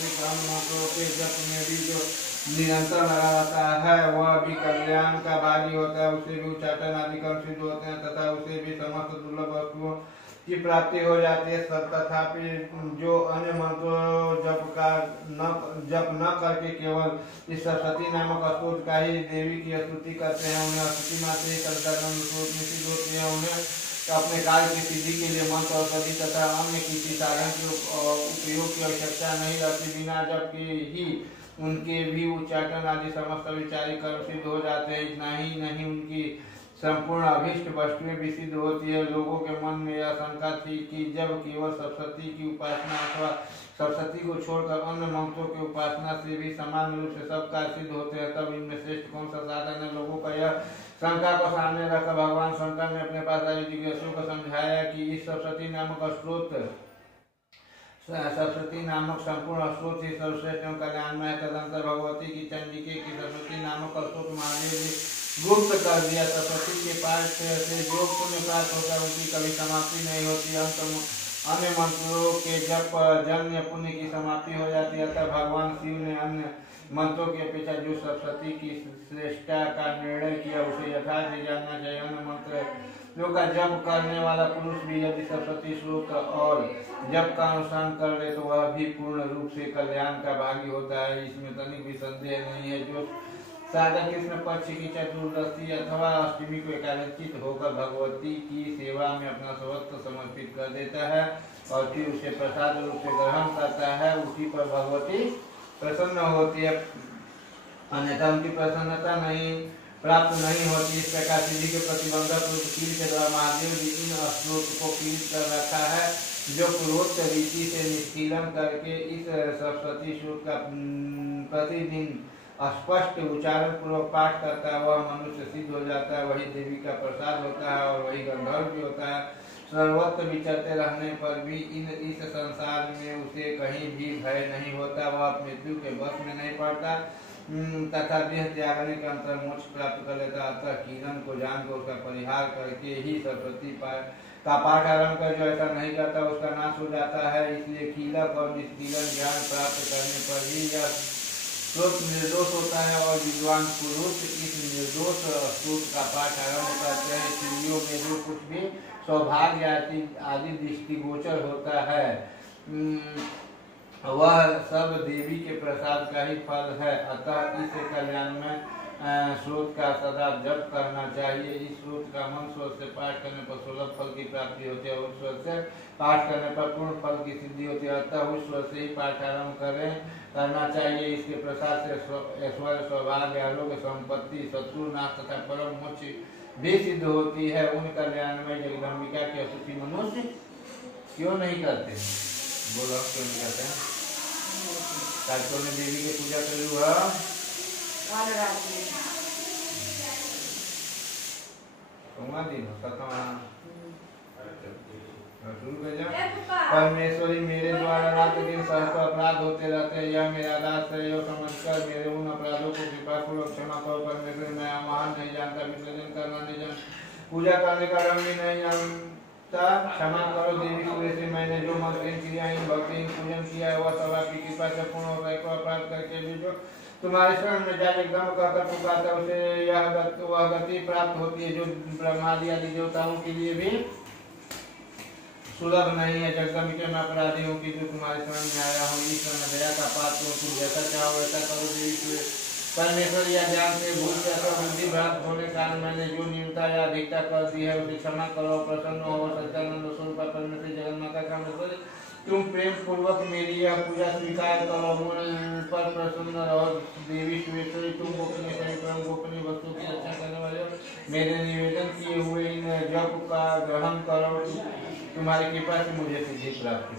अतिरिक्त अन्य मंत्रों के जप में भी जो निरंतर लगा रहता है वह भी कल्याण का भागी होता है, उसे भी उच्चाटन आदि कर्म सिद्ध होते हैं तथा उसे भी समस्त दुर्लभ वस्तुओं की प्राप्ति हो जाती है। तथापि जो अन्य मंत्रों जप न करके केवल इस सरस्वती नामक स्तोत्र का ही देवी की स्तुति करते हैं, उन्हें स्तुति मात्र ही सिद्ध होती है। उन्हें अपने कार्य की सिद्धि के लिए मंत्र और सदी तथा अन्य किसी साधन के उपयोग की आवश्यकता नहीं रहती। बिना जप के ही उनके भी उच्चाटन आदि समस्त विचारिक कर्म सिद्ध हो जाते हैं। इतना ही नहीं, उनकी संपूर्ण अभीष्ट वस्तुएं भी सिद्ध होती है। लोगों के मन में यह शंका थी कि जब केवल सरस्वती की उपासना अथवा सरस्वती को छोड़कर अन्य मंत्रों की उपासना से भी समान रूप से सब कार्य सिद्ध होते हैं, तब इनमें श्रेष्ठ कौन सा साधन है। लोगों का यह शंका को सामने रखकर भगवान शंकर ने अपने पास आए जिज्ञासुओं को समझाया कि इस सरस्वती नामक संपूर्ण स्रोत ही सर्वश्रेष्ठ एवं कल्याणमय है। तदंतर भगवती की चंडिके की सरस्वती नामक स्रोत महादेव ने गुप्त कर दिया। सरस्वती के पाठ से जो पुण्य प्राप्त होता है उनकी कभी समाप्ति नहीं होती। अन्य मंत्रों के जप जन्य पुण्य की समाप्ति हो जाती है। अतः भगवान शिव ने अन्य मंत्रों की अपेक्षा जो सरस्वती की श्रेष्ठता का निर्णय किया उसे यथार्थ ही जानना चाहिए। अन्य मंत्रों का जप करने वाला पुरुष भी यदि सरस्वती श्लोक और जप का अनुष्ठान कर ले तो वह भी पूर्ण रूप से कल्याण का भागी होता है, इसमें तनिक भी संदेह नहीं है। जो साधक कृष्ण पक्ष की चतुर्दशी अथवा अष्टमी को एकादशित होकर भगवती की सेवा में अपना सर्वस्व समर्पित कर देता है और फिर उसे प्रसाद रूप से ग्रहण करता है, उसी पर भगवती प्रसन्न होती है, अन्यथा उनकी प्रसन्नता प्राप्त नहीं होती। इस प्रकार सिद्धि के प्रतिबंधक रूप कील के द्वारा महादेव जी इन श्लोक को पीड़ित कर रखा है। जो पूर्वोक्त रीति से निष्कीलन करके इस सरस्वती श्लोक का प्रतिदिन स्पष्ट उच्चारण पूर्वक पाठ करता है वह मनुष्य सिद्ध हो जाता है, वही देवी का प्रसाद होता है और वही गंधर्व भी होता है। सर्वत्र विचरते रहने पर भी इस संसार में उसे कहीं भी भय नहीं होता, वह मृत्यु के वश में नहीं पड़ता तथा देह त्यागने के अंतर मोक्ष प्राप्त कर लेता। अतः कीलन को जानकर उसका परिहार करके ही सरस्वती का पाठ आरंभ कर जो ऐसा नहीं करता उसका नाश हो जाता है। इसलिए कीलक और निष्कीलन ज्ञान प्राप्त करने पर ही यह श्लोक निर्दोष होता है और विद्वान पुरुष इस निर्दोष श्लोक का पाठ आरंभ करते हैं। स्त्रियों में जो कुछ भी सौभाग्य आदि दृष्टिगोचर होता है वह सब देवी के प्रसाद का ही फल है। अतः इस कल्याण में श्लोक का सदा जप करना चाहिए। इस श्लोक का मन स्वर से पाठ करने पर सुलभ फल की प्राप्ति होती है और स्वर से पाठ करने पर पूर्ण फल की सिद्धि होती है। अतः उस स्वर से ही पाठ आरंभ करना चाहिए। इसके प्रसाद से ऐश्वर्य सौभाग्य आरोग्य संपत्ति शत्रु नाश तथा परम मोक्ष भी सिद्ध होती है। उन कल्याण में जगदम्बिका की स्तुति मनुष्य क्यों नहीं करते? बोलो क्यों नहीं करते हैं? कालकों ने देवी की पूजा करी हुआ परमेश्वरी मेरे द्वारा रात दिन सहस्त्र अपराध होते रहते हैं, यह मेरा दास है, यह समझकर मेरे उन अपराधों को कृपा पूर्वक क्षमा करो। परमेश्वरी मैं महान नहीं जानता, विसर्जन करना नहीं जानता, पूजा करने का रंग भी नहीं जानता, क्षमा करो देवी। सूर्य से मैंने जो मंत्रहीन क्रियाहीन भक्तिहीन पूजन किया है वह सब आपकी कृपा से पूर्ण होता है। अपराध करके भी जो तुम्हारे शरण में जाकर एकदम कहकर पुकारता है उसे वह गति प्राप्त होती है जो ब्रह्मादि आदि देवताओं के लिए भी सुलभ नहीं है। जगदम्बिके मैं अपराधी हूँ कि जो तुम्हारे शरण में आया हूँ, ईश्वर में दया का पात्र हूँ, तुम जैसा चाहो वैसा करो देवी। परमेश्वर या ज्ञान से भूल से अथवा बुद्धि भ्रांत होने कारण मैंने जो न्यूनता या अधिकता कर दी है उसे क्षमा करो। प्रसन्न हो सच्चानंद स्वरूप परमेश्वर जगन्माता का मतलब तुम प्रेम पूर्वक मेरी यह पूजा स्वीकार करो, मुझ पर प्रसन्न रहो देवी सुरेश्वरी। तुम गोपनीय परम गोपनीय वस्तु की रक्षा करने वाले हो, मेरे निवेदन किए हुए इन जप का ग्रहण करो। तुम्हारी कृपा से मुझे सिद्धि प्राप्त हो।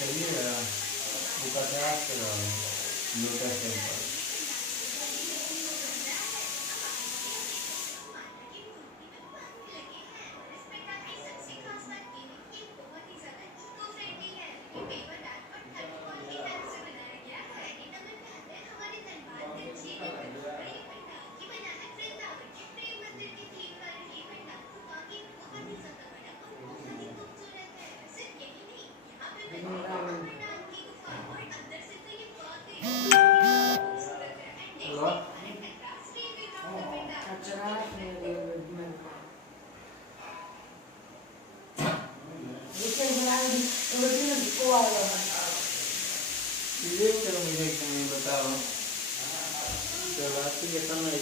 चलिए लोटस टेम्पल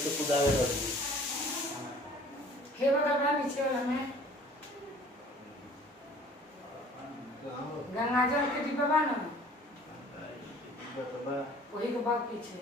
से कुदावे लगी हे बगल नीचे वाला में गंगाजल के डिब्बा बा ना वही के बाग पीछे